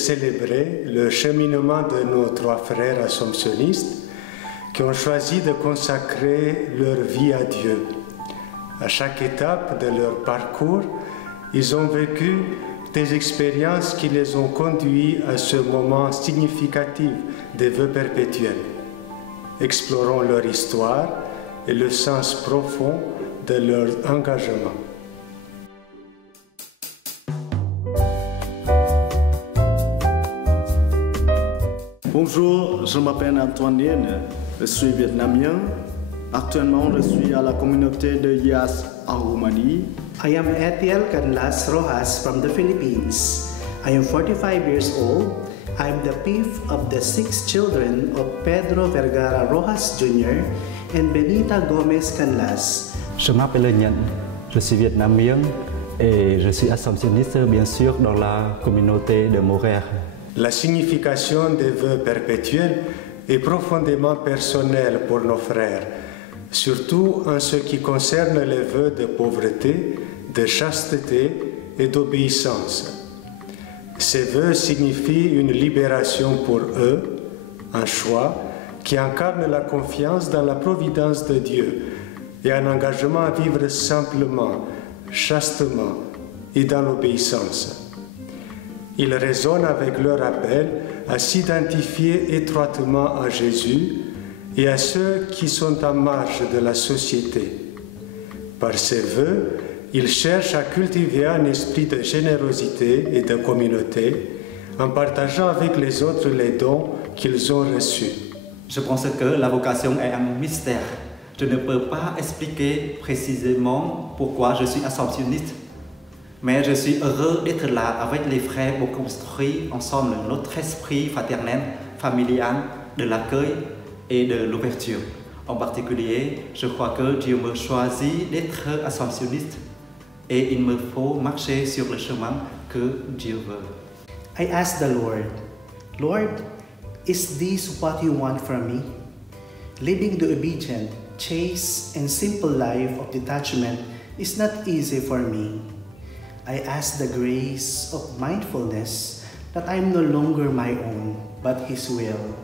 célébrer le cheminement de nos trois frères assomptionnistes qui ont choisi de consacrer leur vie à Dieu. À chaque étape de leur parcours, ils ont vécu des expériences qui les ont conduits à ce moment significatif des vœux perpétuels. Explorons leur histoire et le sens profond de leur engagement. Bonjour, je m'appelle Antoine, je suis vietnamien. Actuellement, je suis à la communauté de IAS en Roumanie. I am Etiel Canlas Rojas from the Philippines. I am 45 years old. I am the fifth of the 6 children of Pedro Vergara Rojas Jr. and Benita Gomez Canlas. Je m'appelle Nhan, je suis vietnamien et je suis assomptionniste bien sûr dans la communauté de Montréal. La signification des vœux perpétuels est profondément personnelle pour nos frères, surtout en ce qui concerne les vœux de pauvreté, de chasteté et d'obéissance. Ces vœux signifient une libération pour eux, un choix qui incarne la confiance dans la providence de Dieu et un engagement à vivre simplement, chastement et dans l'obéissance. Ils résonnent avec leur appel à s'identifier étroitement à Jésus et à ceux qui sont en marge de la société. Par ces vœux, ils cherchent à cultiver un esprit de générosité et de communauté en partageant avec les autres les dons qu'ils ont reçus. Je pense que la vocation est un mystère. Je ne peux pas expliquer précisément pourquoi je suis assomptionniste, mais je suis heureux d'être là avec les frères pour construire ensemble notre esprit fraternel, familial, de l'accueil et de l'ouverture. En particulier, je crois que Dieu me choisit d'être assomptionniste et il me faut marcher sur le chemin que Dieu veut. I asked the Lord, Lord, is this what you want from me? Living the obedient, chaste, and simple life of detachment is not easy for me. I ask the grace of mindfulness that I am no longer my own, but His will.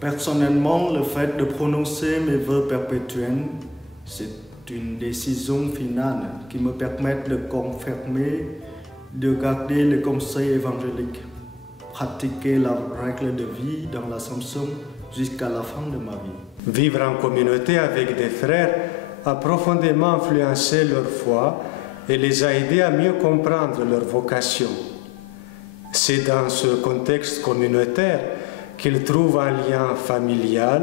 Personnellement, le fait de prononcer mes vœux perpétuels, c'est une décision finale qui me permet de confirmer, de garder les conseils évangéliques, pratiquer la règle de vie dans l'Assomption jusqu'à la fin de ma vie. Vivre en communauté avec des frères a profondément influencé leur foi et les a aidés à mieux comprendre leur vocation. C'est dans ce contexte communautaire qu'ils trouvent un lien familial,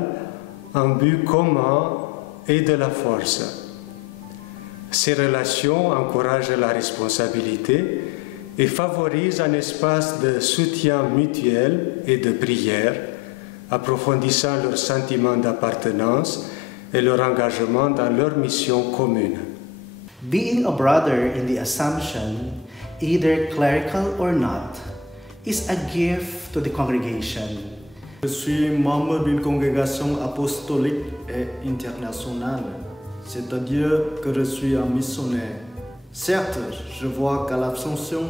un but commun et de la force. Ces relations encouragent la responsabilité et favorisent un espace de soutien mutuel et de prière, approfondissant leur sentiment d'appartenance et leur engagement dans leur mission commune. Being a brother in the Assumption, either clerical or not, is a gift to the congregation. Je suis membre d'une congrégation apostolique et internationale, c'est-à-dire que je suis un missionnaire. Certes, je vois qu'à l'Assomption,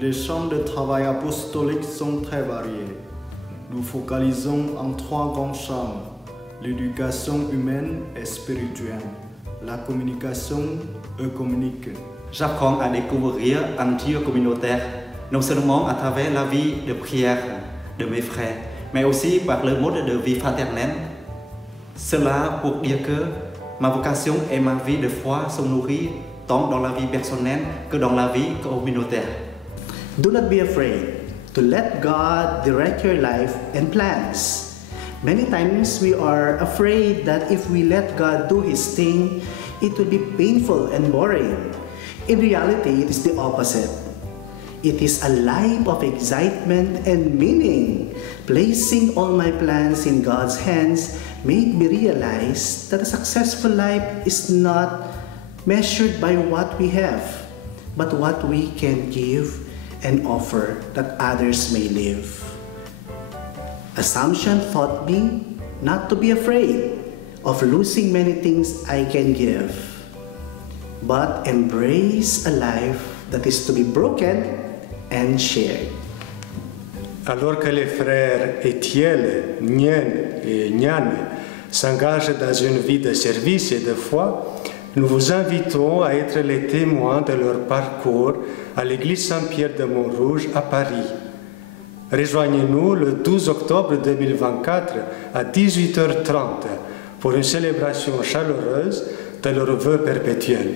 les champs de travail apostolique sont très variés. Nous focalisons en 3 grands champs: l'éducation humaine et spirituelle, la communication œcuménique. J'apprends à découvrir un Dieu communautaire, non seulement à travers la vie de prière de mes frères, mais aussi par le mode de vie fraternel. Cela pour dire que ma vocation et ma vie de foi sont nourries tant dans la vie personnelle que dans la vie communautaire. Do not be afraid to let God direct your life and plans. Many times we are afraid that if we let God do His thing, it will be painful and boring. In reality, it is the opposite. It is a life of excitement and meaning. Placing all my plans in God's hands made me realize that a successful life is not measured by what we have, but what we can give and offer that others may live. Assumption taught me not to be afraid of losing many things I can give, but embrace a life that is to be broken and shared. Alors que les frères Étienne, Nien et Nyan s'engagent dans une vie de service et de foi, nous vous invitons à être les témoins de leur parcours à l'église Saint-Pierre de Montrouge à Paris. Rejoignez-nous le 12 octobre 2024 à 18h30 pour une célébration chaleureuse de leur vœu perpétuel.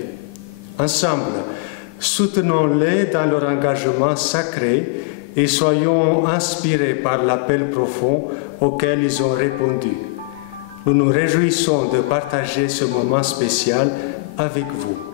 Ensemble, soutenons-les dans leur engagement sacré et soyons inspirés par l'appel profond auquel ils ont répondu. Nous nous réjouissons de partager ce moment spécial avec vous.